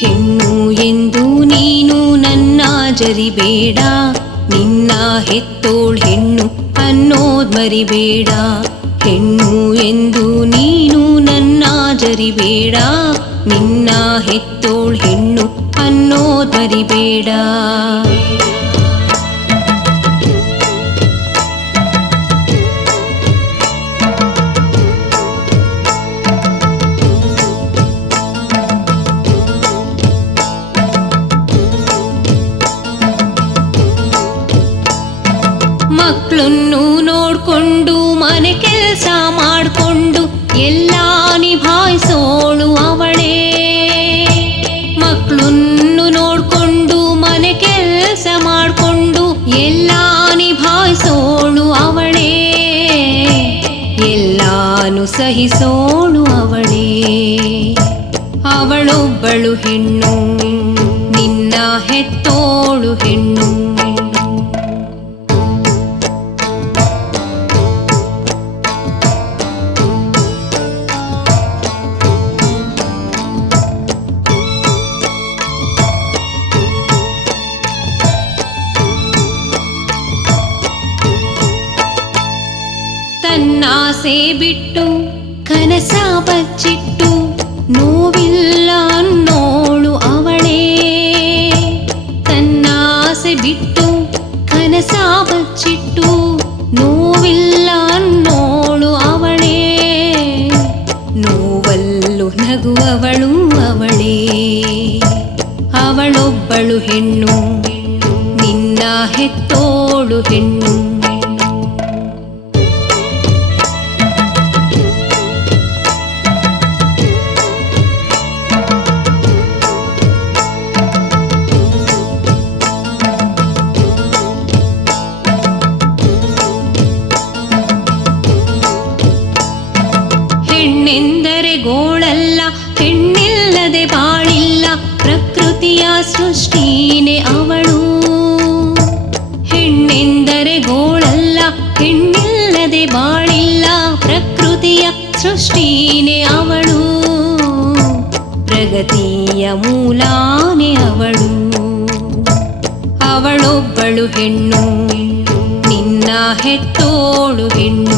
ಹೆಣ್ಣು ಎಂದು ನೀನು ನನ್ನ ಜರಿಬೇಡ, ನಿನ್ನ ಹೆತ್ತೋಳ್ ಹೆಣ್ಣು ಅನ್ನೋದ್ ಮರಿಬೇಡ. ಹೆಣ್ಣು ಎಂದು ನೀನು ನನ್ನ ಜರಿಬೇಡ, ನಿನ್ನ ಹೆತ್ತೋಳ್ ಹೆಣ್ಣು ಅನ್ನೋದ್ ಮರಿಬೇಡ. ಮಕ್ಕಳನ್ನು ನೋಡ್ಕೊಂಡು ಮನೆ ಕೆಲಸ ಮಾಡಿಕೊಂಡು ಎಲ್ಲ ನಿಭಾಯಿಸೋಳು ಅವಳೇ. ಮಕ್ಕಳನ್ನು ನೋಡ್ಕೊಂಡು ಮನೆ ಕೆಲಸ ಮಾಡಿಕೊಂಡು ಎಲ್ಲ ನಿಭಾಯಿಸೋಳು ಅವಳೇ. ಎಲ್ಲಾನು ಸಹಿಸೋಳು ಅವಳೇ. ಅವಳೊಬ್ಬಳು ಹೆಣ್ಣು, ನಿನ್ನ ಹೆತ್ತೋಳು ಹೆಣ್ಣು. ತನ್ನಾಸೆ ಬಿಟ್ಟು ಕನಸ ಬಚ್ಚಿಟ್ಟು ನೋವಿಲ್ಲ ಅನ್ನೋಳು ಅವಳೇ. ತನ್ನಾಸೆ ಬಿಟ್ಟು ಕನಸ ಬಚ್ಚಿಟ್ಟು ನೋವಿಲ್ಲ ಅನ್ನೋಳು ಅವಳೇ. ನೋವಲ್ಲು ನಗುವವಳು ಅವಳೇ. ಅವಳೊಬ್ಬಳು ಹೆಣ್ಣು, ನಿನ್ನ ಹೆತ್ತೋಳು ಹೆಣ್ಣು. ಹೆಣ್ಣೆಂದರೆ ಗೋಳಲ್ಲ, ಹೆಣ್ಣಿಲ್ಲದೆ ಬಾಳಿಲ್ಲ, ಪ್ರಕೃತಿಯ ಸೃಷ್ಟಿನೇ ಅವಳು. ಹೆಣ್ಣೆಂದರೆ ಗೋಳಲ್ಲ, ಹೆಣ್ಣಿಲ್ಲದೆ ಬಾಳಿಲ್ಲ, ಪ್ರಕೃತಿಯ ಸೃಷ್ಟಿನೇ ಅವಳು. ಪ್ರಗತಿಯ ಮೂಲಾನೇ ಅವಳು. ಅವಳೊಬ್ಬಳು ಹೆಣ್ಣು, ನಿನ್ನ ಹೆತ್ತೋಳು ಹೆಣ್ಣು.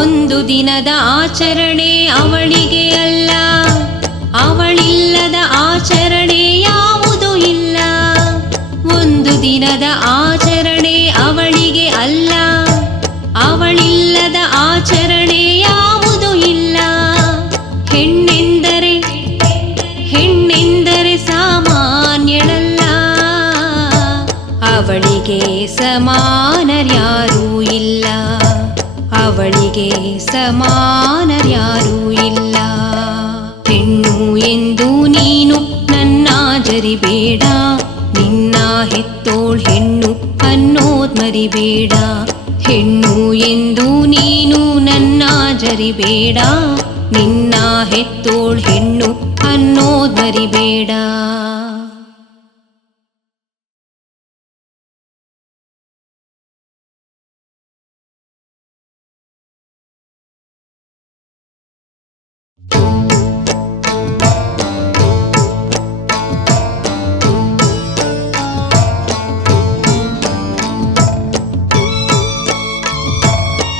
ಒಂದು ದಿನದ ಆಚರಣೆ ಅವಳಿಗೆ ಅಲ್ಲ, ಅವಳಿಲ್ಲದ ಆಚರಣೆ ಯಾವುದೂ ಇಲ್ಲ. ಒಂದು ದಿನದ ಆಚರಣೆ ಅವಳಿಗೆ ಅಲ್ಲ, ಅವಳಿಲ್ಲದ ಆಚರಣೆ ಯಾವುದೂ ಇಲ್ಲ. ಹೆಣ್ಣೆಂದರೆ ಹೆಣ್ಣೆಂದರೆ ಸಾಮಾನ್ಯಳಲ್ಲ, ಅವಳಿಗೆ ಸಮಾನರ್ಯಾರೂ ಇಲ್ಲ. ಅವಳಿಗೆ ಸಮಾನರ್ಯಾರೂ ಇಲ್ಲ. ಹೆಣ್ಣು ಎಂದು ನೀನು ನನ್ನ ಜರಿಬೇಡ, ನಿನ್ನ ಹೆತ್ತೋಳ್ ಹೆಣ್ಣು ಅನ್ನೋದ್ ಮರಿಬೇಡ. ಹೆಣ್ಣು ಎಂದು ನೀನು ನನ್ನ ಜರಿಬೇಡ, ನಿನ್ನ ಹೆತ್ತೋಳ್ ಹೆಣ್ಣು ಅನ್ನೋದ್ ಮರಿಬೇಡ.